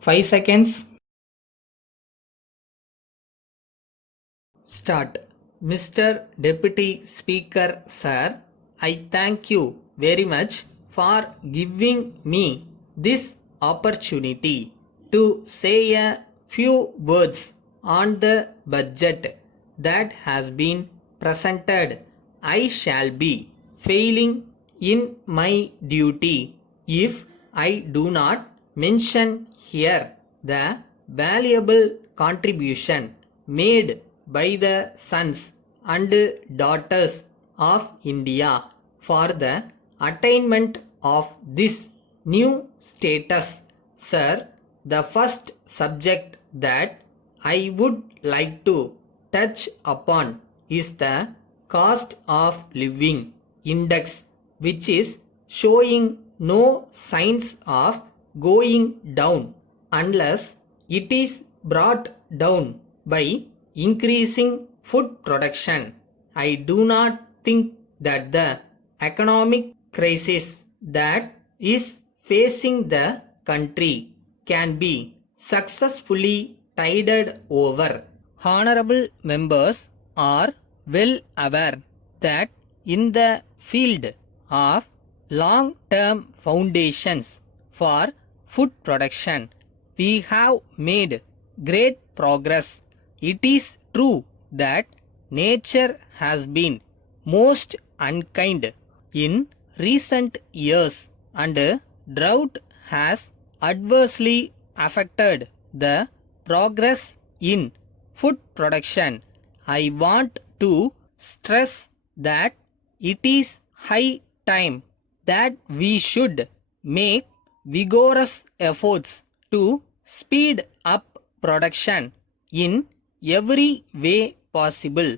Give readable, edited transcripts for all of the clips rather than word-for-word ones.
5 seconds. Start. Mr. Deputy Speaker, Sir, I thank you very much for giving me this opportunity to say a few words on the budget that has been presented. I shall be failing in my duty if I do not mention here the valuable contribution made by the sons and daughters of India for the attainment of this new status. Sir, the first subject that I would like to touch upon is the cost of living index, which is showing no signs of going down unless it is brought down by increasing food production. I do not think that the economic crisis that is facing the country can be successfully tided over. Honorable members are well aware that in the field of long-term foundations for food production, we have made great progress. It is true that nature has been most unkind in recent years and drought has adversely affected the progress in food production. I want to stress that it is high time that we should make vigorous efforts to speed up production in every way possible.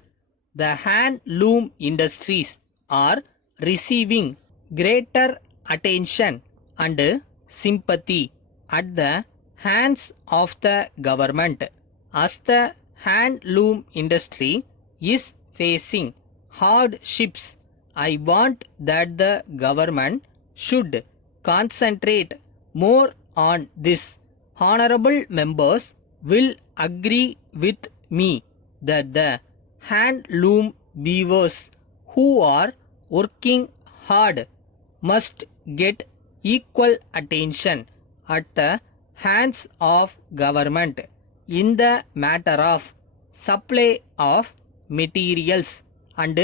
The handloom industries are receiving greater attention and sympathy at the hands of the government as the handloom industry is facing hardships. I want that the government should concentrate more on this. Honorable members will agree with me that the handloom weavers who are working hard must get equal attention at the hands of government in the matter of supply of materials and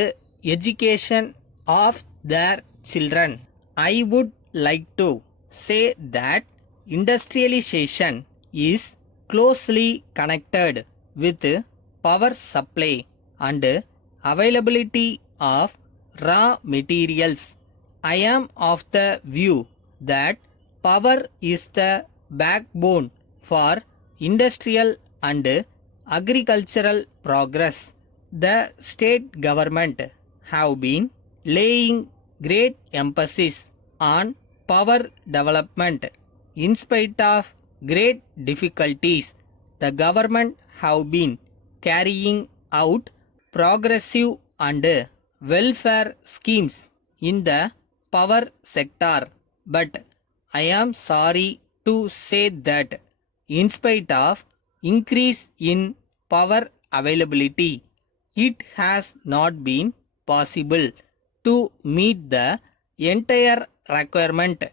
education of their children. I would like to say that industrialization is closely connected with power supply and availability of raw materials. I am of the view that power is the backbone for industrial and agricultural progress. The state government have been laying great emphasis on power development. In spite of great difficulties, the government have been carrying out progressive and welfare schemes in the power sector. But I am sorry to say that in spite of increase in power availability, it has not been possible to meet the entire requirement.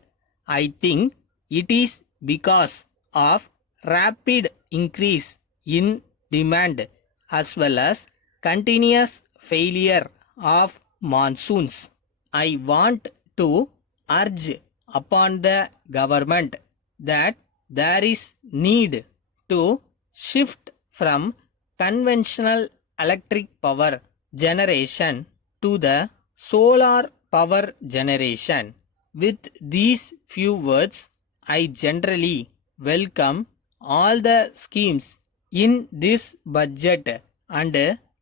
I think it is because of rapid increase in demand as well as continuous failure of monsoons. I want to urge upon the government that there is need to shift from conventional electric power generation to the solar power generation. With these few words, I generally welcome all the schemes in this budget and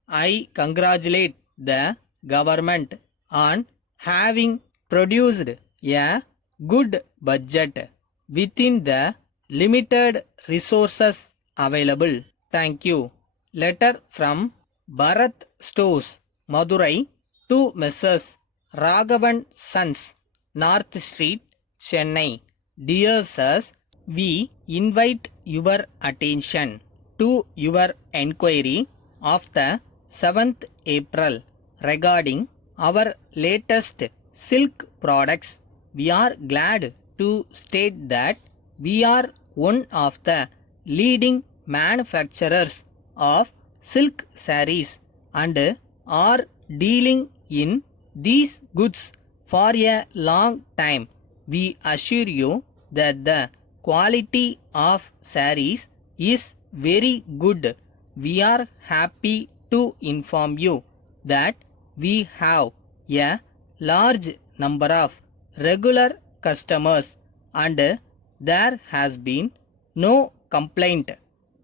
I congratulate the government on having produced a good budget within the limited resources available. Thank you. Letter from Bharat Stores, Madurai to Messrs. Raghavan Sons, North Street, Chennai. Dear sirs, we invite your attention to your enquiry of the 7th April regarding our latest silk products. We are glad to state that we are one of the leading manufacturers of silk sarees and are dealing in these goods for a long time. We assure you that the quality of sarees is very good. We are happy to inform you that we have a large number of regular customers and there has been no complaint.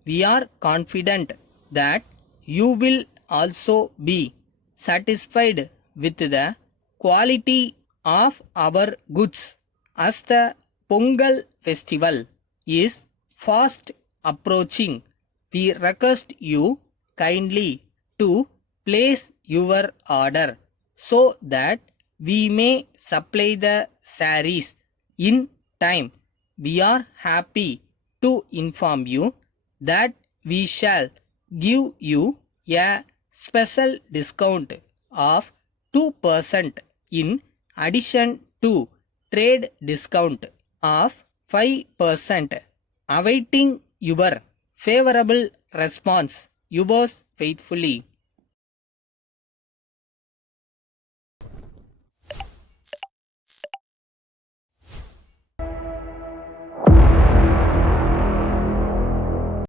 We are confident that you will also be satisfied with the quality of our goods. As the Pongal festival is fast approaching, we request you kindly to place your order so that we may supply the sarees in time. We are happy to inform you that we shall give you a special discount of 2% in addition to trade discount of 5%. Awaiting your favorable response. Yours faithfully,